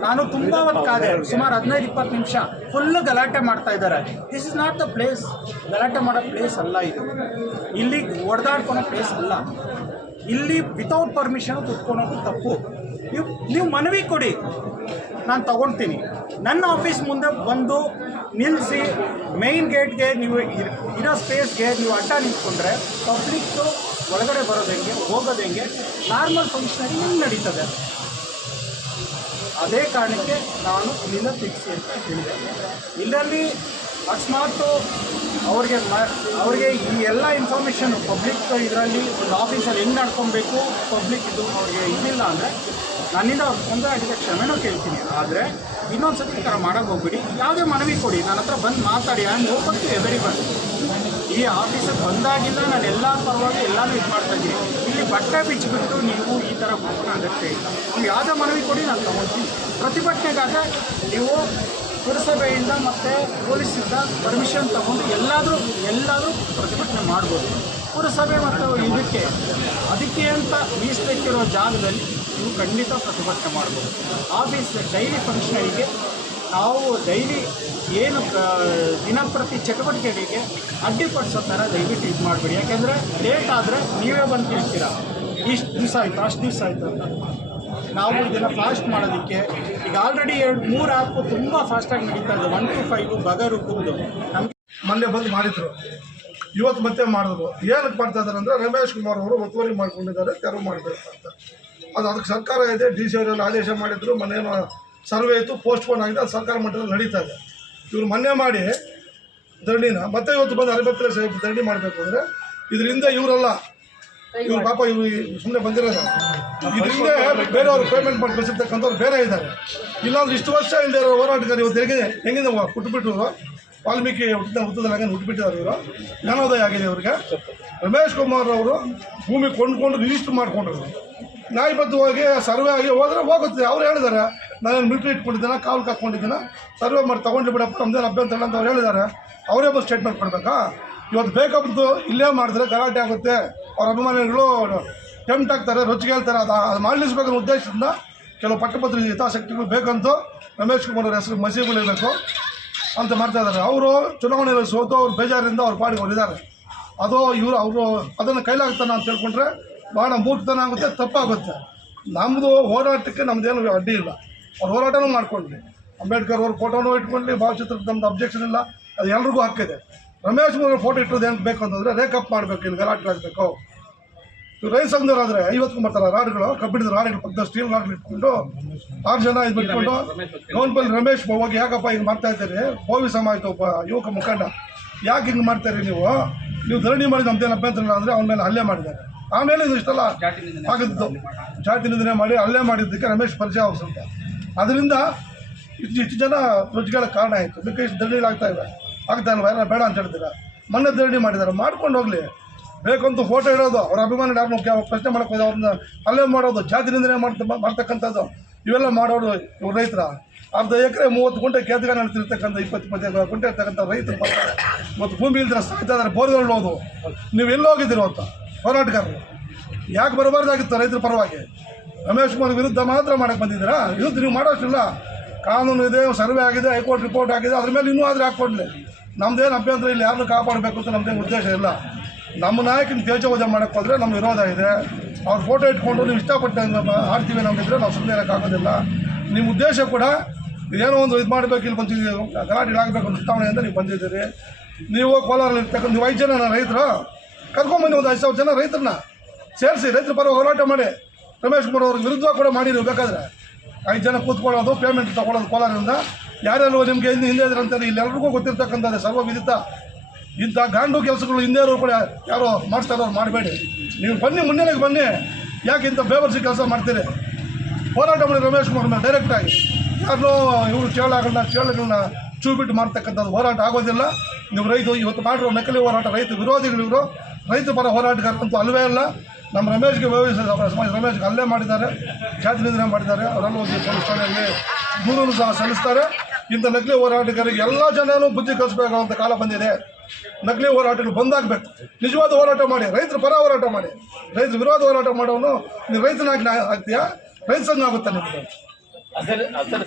ನಾನು ತುಂಬಾ ಹೊತ್ತು ಕಾದೆ. ಸುಮಾರು ಹದಿನೈದು ಇಪ್ಪತ್ತು ನಿಮಿಷ ಫುಲ್ ಗಲಾಟೆ ಮಾಡ್ತಾ ಇದ್ದಾರೆ. This is not the place ಗಲಾಟೆ ಮಾಡೋ ಪ್ಲೇಸ್ ಅಲ್ಲ ಇದು. ಇಲ್ಲಿ ಹೊಡೆದಾಡ್ಕೊಳೋ ಪ್ಲೇಸ್ ಅಲ್ಲ. ಇಲ್ಲಿ ವಿತೌಟ್ ಪರ್ಮಿಷನ್ ಕುತ್ಕೊಳೋದು ತಪ್ಪು. ನೀವು ನೀವು ಮನವಿ ಕೊಡಿ. ನಾನು ತಗೊಳ್ತೀನಿ ನನ್ನ ಆಫೀಸ್ ಮುಂದೆ ಬಂದು ನಿಲ್ಲಿಸಿ ಮೇಯ್ನ್ ಗೇಟ್ಗೆ ನೀವು ಇರ್- ಇರೋ ಸ್ಪೇಸ್ಗೆ ನೀವು ಅಡ್ಡ ನಿಂತ್ಕೊಂಡ್ರೆ ಪಬ್ಲಿಕ್ಕು ಒಳಗಡೆ ಬರೋದು ಹೆಂಗೆ ಹೋಗೋದು ಹೆಂಗೆ ನಾರ್ಮಲ್ ಫಂಕ್ಷನಲ್ಲಿ ಹೆಂಗೆ ನಡೀತದೆ? ಅದೇ ಕಾರಣಕ್ಕೆ ನಾನು ಇಲ್ಲಿಂದ ತಿರ್ಸಿ ಅಂತ ಹೇಳಿದೆ. ಇಲ್ಲಲ್ಲಿ ಅಕಸ್ಮಾತು ಅವ್ರಿಗೆ ಅವ್ರಿಗೆ ಈ ಎಲ್ಲ ಇನ್ಫಾರ್ಮೇಷನ್ ಪಬ್ಲಿಕ್ ಇದರಲ್ಲಿ ಒಂದು ಆಫೀಸಲ್ಲಿ ಹೆಂಗೆ ನಡ್ಕೊಬೇಕು ಪಬ್ಲಿಕ್ ಇದು ಅವ್ರಿಗೆ ಇದಿಲ್ಲ ಅಂದರೆ ನನ್ನಿಂದ ಅವ್ರಿಗೆ ತೊಂದರೆ ಆಗಿದೆ ಕ್ಷಮೆನೂ ಕೇಳ್ತೀನಿ. ಆದರೆ ಇನ್ನೊಂದು ಸತಿ ಈ ಥರ ಮಾಡೋಕ್ಕೆ ಹೋಗ್ಬಿಡಿ. ಯಾವುದೇ ಮನವಿ ಕೊಡಿ. ನನ್ನ ಹತ್ರ ಬಂದು ಮಾತಾಡಿ. And open to everyone ಈ ಆಫೀಸಿಗೆ ಬಂದಾಗಿಲ್ಲ ನಾನು ಎಲ್ಲ ಪರವಾಗಿ ಎಲ್ಲನೂ ಇದು ಮಾಡ್ತಾಯಿದ್ದೀನಿ ಇಲ್ಲಿ ಬಟ್ಟೆ ಬಿಚ್ಚಿಬಿಟ್ಟು ನೀವು ಈ ಥರ ಕೊಡ್ಕೊಂಡು ಅಗತ್ಯ ಇಲ್ಲ. ನೀವು ಯಾವುದೇ ಮನವಿ ಕೊಡಿ, ನಾನು ತಗೊಳ್ತೀನಿ. ಪ್ರತಿಭಟನೆಗಾದ ನೀವು ಪುರಸಭೆಯಿಂದ ಮತ್ತು ಪೊಲೀಸಿಂದ ಪರ್ಮಿಷನ್ ತಗೊಂಡು ಎಲ್ಲಾದರೂ ಎಲ್ಲಾದರೂ ಪ್ರತಿಭಟನೆ ಮಾಡ್ಬೋದು. ಪುರಸಭೆ ಮತ್ತು ಇದಕ್ಕೆ ಅದಕ್ಕೆ ಅಂತ ಮೀಸಲಿಕ್ಕಿರೋ ಜಾಗದಲ್ಲಿ ನೀವು ಖಂಡಿತ ಪ್ರತಿಭಟನೆ ಮಾಡ್ಬೋದು. ಆಫೀಸ್ ಡೈಲಿ ಫಂಕ್ಷನರಿಗೆ ನಾವು ಡೈಲಿ ಏನು ದಿನಪ್ರತಿ ಚಟುವಟಿಕೆಗಳಿಗೆ ಅಡ್ಡಿಪಡಿಸೋ ಥರ ದಯವಿಟ್ಟು ಇದು ಮಾಡಬೇಡಿ. ಯಾಕೆಂದರೆ ಲೇಟ್ ಆದರೆ ನೀವೇ ಬಂದು ಕೇಳ್ತೀರಾ ಇಷ್ಟು ದಿವಸ ಆಯಿತು? ಅಷ್ಟು ದಿವಸ ಆಯಿತು ಅಂತ. ನಾವು ಇದನ್ನು ಫಾಸ್ಟ್ ಮಾಡೋದಕ್ಕೆ ಈಗ ಆಲ್ರೆಡಿ ಎರಡು, ಮೂರು ಆ್ಯಪು ತುಂಬ ಫಾಸ್ಟಾಗಿ ನಡೀತಾ ಇದೆ. ಒನ್ ಟು ಫೈವ್ ಬಗರು ಕುಂದು ಮೊನ್ನೆ ಬಂದು ಮಾಡಿದ್ರು. ಇವತ್ತು ಮತ್ತೆ ಮಾಡಿದ್ರು. ಏನಕ್ಕೆ ಮಾಡ್ತಾ ಇದ್ದಾರೆ ಅಂದರೆ ರಮೇಶ್ ಕುಮಾರ್ ಅವರು ಒತ್ತುವರಿ ಮಾಡ್ಕೊಂಡಿದ್ದಾರೆ, ತೆರವು ಮಾಡಬೇಕು ಅಂತ. ಅದು ಅದಕ್ಕೆ ಸರ್ಕಾರ ಇದೆ, ಡಿ ಸಿ ಅವರೆಲ್ಲ ಆದೇಶ ಮಾಡಿದ್ರು ಮನೆ ಸರ್ವೆ ಇತ್ತು ಪೋಸ್ಟ್ಪೋನ್ ಆಗಿದೆ, ಅದು ಸರ್ಕಾರ ಮಟ್ಟದಲ್ಲಿ ನಡೀತಾ ಇದೆ. ಇವ್ರು ಮೊನ್ನೆ ಮಾಡಿ ಧರಣಿನ, ಮತ್ತೆ ಇವತ್ತು ಬಂದು ಅರವತ್ತನೇ ಸಾಹೇಬ್ ಧರಣಿ ಮಾಡಬೇಕು ಅಂದರೆ, ಇದರಿಂದ ಇವರಲ್ಲ, ಇವ್ರು ಪಾಪ ಇವ್ರು ಸುಮ್ಮನೆ ಬಂದಿರೋದು. ಇದರಿಂದ ಬೇರೆಯವರು ಪೇಮೆಂಟ್ ಮಾಡಿ ಕಳಿಸಿರ್ತಕ್ಕಂಥವ್ರು ಬೇರೆ ಇದ್ದಾರೆ. ಇಲ್ಲಾಂದ್ರೆ ಇಷ್ಟು ವರ್ಷ ಇಲ್ಲದೆ ಇರೋ ಹೋರಾಟಗಾರ ಇವತ್ತು ಹೇಗೆ ಹೆಂಗಿದೆ ಹುಟ್ಟುಬಿಟ್ಟು ವಾಲ್ಮೀಕಿ ಹುಟ್ಟಿದ ಹುಟ್ಟದ ಹುಟ್ಟುಬಿಟ್ಟಿದ್ದಾರೆ ಇವರು. ಜ್ಞಾನೋದಯ ಆಗಿದೆ ಇವರಿಗೆ. ರಮೇಶ್ ಕುಮಾರ್ ಅವರು ಭೂಮಿ ಕೊಂಡ್ಕೊಂಡು ರಿಜಿಸ್ಟರ್ ಮಾಡ್ಕೊಂಡ್ರು. ನ್ಯಾಯಬದ್ಧವಾಗಿ ಸರ್ವೆ ಆಗಿ ಹೋದ್ರೆ ಹೋಗುತ್ತೆ. ಅವ್ರು ಹೇಳಿದ್ದಾರೆ, ನಾನೇನು ಮಿಲ್ಟ್ರಿ ಇಟ್ಕೊಂಡಿದ್ದೇನೆ? ಕಾವಲು ಕಾಕೊಂಡಿದ್ದೇನೆ ಸರ್ವೆ ಮಾಡಿ ತಗೊಂಡು ಬಿಡಪ್ಪ, ನಮ್ದೇನು ಅಭ್ಯಂತರ ಅಂತ ಅವ್ರು ಹೇಳಿದ್ದಾರೆ. ಅವರೇ ಬಂದು ಸ್ಟೇಟ್ಮೆಂಟ್ ಕೊಡ್ಬೇಕಾ? ಇವತ್ತು ಬೇಕಾಬಿಟ್ಟು ಇಲ್ಲೇ ಮಾಡಿದ್ರೆ ಗಲಾಟೆ ಆಗುತ್ತೆ. ಅವ್ರ ಅಭಿಮಾನಿಗಳು ಟೆಂಪ್ಟ್ ಆಗ್ತಾರೆ, ರೊಚ್ಚಿಗೆ ಹೇಳ್ತಾರೆ, ಅದು ಅದು ಮಾಡಲಿಸ್ಬೇಕನ್ನೋ ಉದ್ದೇಶದಿಂದ ಕೆಲವು ಪಟ್ಟಭದ್ರ ಹಿತಾಸಕ್ತಿಗಳು ಬೇಕಂತೂ ರಮೇಶ್ ಕುಮಾರ್ ಅವ್ರ ಹೆಸರು ಮಸೀಗಳಿರಬೇಕು ಅಂತ ಮಾಡ್ತಾ ಇದ್ದಾರೆ. ಅವರು ಚುನಾವಣೆಯಲ್ಲಿ ಸೋತು ಅವ್ರು ಬೇಜಾರಿಂದ ಅವ್ರ ಪಾಡಿಗೆ ಹೊರಿದ್ದಾರೆ ಅದು ಇವರು ಅವರು ಅದನ್ನು ಕೈಲಾಗ್ತಾನೆ ಅಂತ ಹೇಳ್ಕೊಂಡ್ರೆ ಭಾಳ ಮೂರ್ಖತನ ಆಗುತ್ತೆ, ತಪ್ಪಾಗುತ್ತೆ. ನಮ್ಮದು ಹೋರಾಟಕ್ಕೆ ನಮ್ಮದೇನು ಅಡ್ಡಿ ಇಲ್ಲ. ಅವ್ರು ಹೋರಾಟನೂ ಮಾಡ್ಕೊಂಡ್ವಿ. ಅಂಬೇಡ್ಕರ್ ಅವ್ರ ಫೋಟೋನೂ ಇಟ್ಕೊಂಡ್ವಿ, ಭಾವಚಿತ್ರಕ್ಕೆ ನಮ್ದು ಅಬ್ಜೆಕ್ಷನ್ ಇಲ್ಲ. ಅದು ಎಲ್ರಿಗೂ ಹಕ್ಕಿದೆ. ರಮೇಶ್ ಕುಮಾರ್ ಫೋಟೋ ಇಟ್ಟದ್ದು ಏನು ಬೇಕು ಅಂತಂದರೆ ರೇಕಪ್ ಮಾಡಬೇಕು, ಇಲ್ಲಿ ಗಲಾಟೆ ಆಗಬೇಕು. ಇವ್ರು ರೈತ ಸಂಘದವರಾದ್ರೆ ಐವತ್ತು ಬರ್ತಾರೆ ರಾಡ್ಗಳು ಕಬ್ಬಿಣದ ರಾಡ್ಗಳು ಪಕ್ಕದ ಸ್ಟೀಲ್ ರಾಡ್ಗಳು ಇಟ್ಕೊಂಡು ಆರು ಜನ ಇದು ಬಿಟ್ಕೊಂಡು ಗೌನ್ಪಲ್ಲಿ ರಮೇಶ್ ಹೋಗಿ ಯಾಕಪ್ಪ ಹಿಂಗೆ ಮಾಡ್ತಾ ಇದ್ದೀರಿ? ಹೋಗಿ ಸಮಾಜ ಒಬ್ಬ ಯುವಕ ಮುಖಂಡ. ಯಾಕೆ ಹಿಂಗೆ ಮಾಡ್ತೀರಿ ನೀವು? ನೀವು ಧರಣಿ ಮಾಡಿ ನಮ್ದೇನು ಅಭ್ಯಂತರ ಅಂದ್ರೆ ಅವನ ಮೇಲೆ ಹಲ್ಲೆ ಮಾಡಿದ್ದಾರೆ. ಆಮೇಲೆ ಇದು ಇಷ್ಟೆಲ್ಲ ಆಗಿದ್ದು ಜಾತಿ ನಿಂದನೆ ಮಾಡಿ. ಹಲ್ಲೆ ಮಾಡಿದ್ದಕ್ಕೆ ರಮೇಶ್ ಪರಿಚಯ ಅವಸಂತೆ ಅದರಿಂದ ಇಷ್ಟು ಇಷ್ಟು ಜನ ರುಚಿಗಳ ಕಾರಣ ಆಯಿತು. ಬೇಕಾ ಇಷ್ಟು ಆಗ್ತಾ ಇವೆ. ಆಗ್ತಾ ಇಲ್ವಾ? ಬೇಡ ಅಂತ ಹೇಳ್ತೀರಾ? ಮೊನ್ನೆ ಧರಣಿ ಮಾಡಿದ್ದಾರೆ. ಮಾಡ್ಕೊಂಡು ಹೋಗಲಿ. ಬೇಕಂತ ಫೋಟೋ ಇಡೋದು, ಅವ್ರ ಅಭಿಮಾನ ಯಾರು ಮುಖ್ಯ? ಪ್ರಶ್ನೆ ಮಾಡಕ್ಕೆ ಹೋದ ಅವ್ರನ್ನ ಅಲ್ಲೇ ಮಾಡೋದು, ಜಾತಿ ನಿಂದನೆ ಮಾಡ್ತ ಮಾಡ್ತಕ್ಕಂಥದ್ದು. ಇವೆಲ್ಲ ಮಾಡೋರು ಇವ್ರ ರೈತರ. ಅರ್ಧ ಎಕರೆ ಮೂವತ್ತು ಗುಂಟೆ ಕೇತಗ ನಡೆಸಿರ್ತಕ್ಕಂಥ ಇಪ್ಪತ್ತು ಇಪ್ಪತ್ತೈದು ಗುಂಟೆ ಇರ್ತಕ್ಕಂಥ ರೈತರು ಇವತ್ತು ಭೂಮಿ ಇಲ್ದ್ರೆ ಸಾಯ್ತಾ ಇದ್ದಾರೆ ಬೋರ್ಗಳು ನೀವು ಎಲ್ಲಿ ಹೋಗಿದ್ದೀರೋ ಅಂತ? ಹೋರಾಟಗಾರರು. ಯಾಕೆ ಬರಬಾರ್ದಾಗಿತ್ತು ರೈತರ ಪರವಾಗಿ? ರಮೇಶ್ ಕುಮಾರ್ ವಿರುದ್ಧ ಮಾತ್ರ ಮಾಡಕ್ಕೆ ಬಂದಿದ್ದೀರಾ? ವಿರುದ್ಧ ನೀವು ಮಾಡೋಷ್ಟಿಲ್ಲ. ಕಾನೂನು ಇದೆ, ಸರ್ವೆ ಆಗಿದೆ, ಹೈಕೋರ್ಟ್ ರಿಪೋರ್ಟ್ ಆಗಿದೆ. ಅದ್ರ ಮೇಲೆ ಇನ್ನೂ ಆದರೆ ಹಾಕ್ಕೊಡ್ಲಿ. ನಮ್ದೇನು ಅಭ್ಯಂತರ ಇಲ್ಲಿ, ಯಾರನ್ನು ಕಾಪಾಡಬೇಕು ಅಂತ ನಮ್ದೇನು ಉದ್ದೇಶ ಇಲ್ಲ. ನಮ್ಮ ನಾಯಕನ ತೇಜೋವಧೆ ಮಾಡಕ್ಕೆ ಹೋದ್ರೆ ನಮ್ಮ ವಿರೋಧ ಇದೆ. ಅವ್ರ ಫೋಟೋ ಇಟ್ಕೊಂಡು ನೀವು ಇಷ್ಟಪಟ್ಟು ಆಡ್ತೀವಿ ನಮ್ಮಿದ್ರೆ ನಾವು ಸುಮ್ಮನೆ ಇರೋಕ್ಕಾಗೋದಿಲ್ಲ ನಿಮ್ಮ ಉದ್ದೇಶ ಕೂಡ ಏನೋ ಒಂದು ಇದು ಮಾಡಬೇಕು, ಇಲ್ಲಿ ಬಂದಿದ್ದೀವಿ ಗಲಾಟೆ ಆಗಬೇಕು ಅಂತ ಉತ್ಸಾಹಣೆಯಿಂದ ನೀವು ಬಂದಿದ್ದೀರಿ. ನೀವು ಕೋಲಾರಲ್ಲಿ ಇರ್ತಕ್ಕಂಥ ನೀವು ಐದು ಜನ ರೈತರು ಕರ್ಕೊಂಬನ್ನಿ ಒಂದು ಐದು ಸಾವಿರ ಜನ ರೈತರನ್ನ ಸೇರಿಸಿ ರೈತರ ಪರ ಹೋರಾಟ ಮಾಡಿ, ರಮೇಶ್ ಕುಮಾರ್ ಅವ್ರಿಗೆ ವಿರುದ್ಧ ಕೂಡ ಮಾಡಿ ನೀವು ಬೇಕಾದರೆ. ಐದು ಜನ ಕೂತ್ಕೊಳ್ಳೋದು ಪೇಮೆಂಟ್ ತಗೊಳ್ಳೋದು ಕೋಲಾರದಿಂದ ಯಾರ್ಯಾರು ನಿಮಗೆ ಹಿಂದೆ ಹಿಂದೆ ಇದ್ರಂತಾರೆ ಎಲ್ರಿಗೂ ಗೊತ್ತಿರ್ತಕ್ಕಂಥದ್ದು ಸರ್ವ ವಿದಿತ ಇಂಥ ಗಾಂಡು ಕೆಲಸಗಳು ಹಿಂದೆ ಇರೋರು ಕೂಡ ಯಾರೋ ಮಾಡ್ತಾ ಇರೋರು ಮಾಡಬೇಡಿ. ನೀವು ಬನ್ನಿ ಮುನ್ನೆಲೆಗೆ ಬನ್ನಿ. ಯಾಕೆ ಇಂಥ ಬೇವರ್ಸಿ ಕೆಲಸ ಮಾಡ್ತೀರಿ? ಹೋರಾಟ ಮಾಡಿ ರಮೇಶ್ ಕುಮಾರ್ ಮೇಲೆ ಡೈರೆಕ್ಟಾಗಿ ಯಾರನ್ನೋ ಇವರು ಚೇಳಗಳನ್ನ ಚೇಳಗಳನ್ನ ಚೂ ಬಿಟ್ಟು ಮಾಡ್ತಕ್ಕಂಥದ್ದು ಹೋರಾಟ ಆಗೋದಿಲ್ಲ. ನೀವು ರೈತ ಇವತ್ತು ಮಾಡಿರೋ ನಕಲಿ ಹೋರಾಟ, ರೈತ ವಿರೋಧಿಗಳು ಇವರು. ರೈತ ಪರ ಹೋರಾಟಗಾರರಂತೂ ಅಲ್ಲವೇ ಅಲ್ಲ ನಮ್ಮ ರಮೇಶ್ಗೆ ವ್ಯವಹರಿಸಿದ ಸಮಾಜ, ರಮೇಶ್ಗೆ ಅಲ್ಲೇ ಮಾಡಿದ್ದಾರೆ ಜಾತಿ ನಿಧನ ಮಾಡಿದ್ದಾರೆ. ಅವರೆಲ್ಲ ಒಂದು ದೂರನ್ನು ಸಹ ಸಲ್ಲಿಸ್ತಾರೆ. ಇಂಥ ನಕಲಿ ಹೋರಾಟಗಾರರಿಗೆ ಎಲ್ಲ ಜನನೂ ಬುದ್ಧಿ ಕಲಿಸ್ಬೇಕಾದಂಥ ಕಾಲ ಬಂದಿದೆ. ನಕಲಿ ಹೋರಾಟಗಳು ಬಂದಾಗಬೇಕು. ನಿಜವಾದ ಹೋರಾಟ ಮಾಡಿ, ರೈತರ ಪರ ಹೋರಾಟ ಮಾಡಿ. ರೈತರ ವಿರೋಧ ಹೋರಾಟ ಮಾಡೋನು ನೀವು ರೈತನಾಗಿ ಆಗ್ತೀಯಾ? ರೈತ ಸಂಘ ಆಗುತ್ತೆ ನಿಮಗೆ?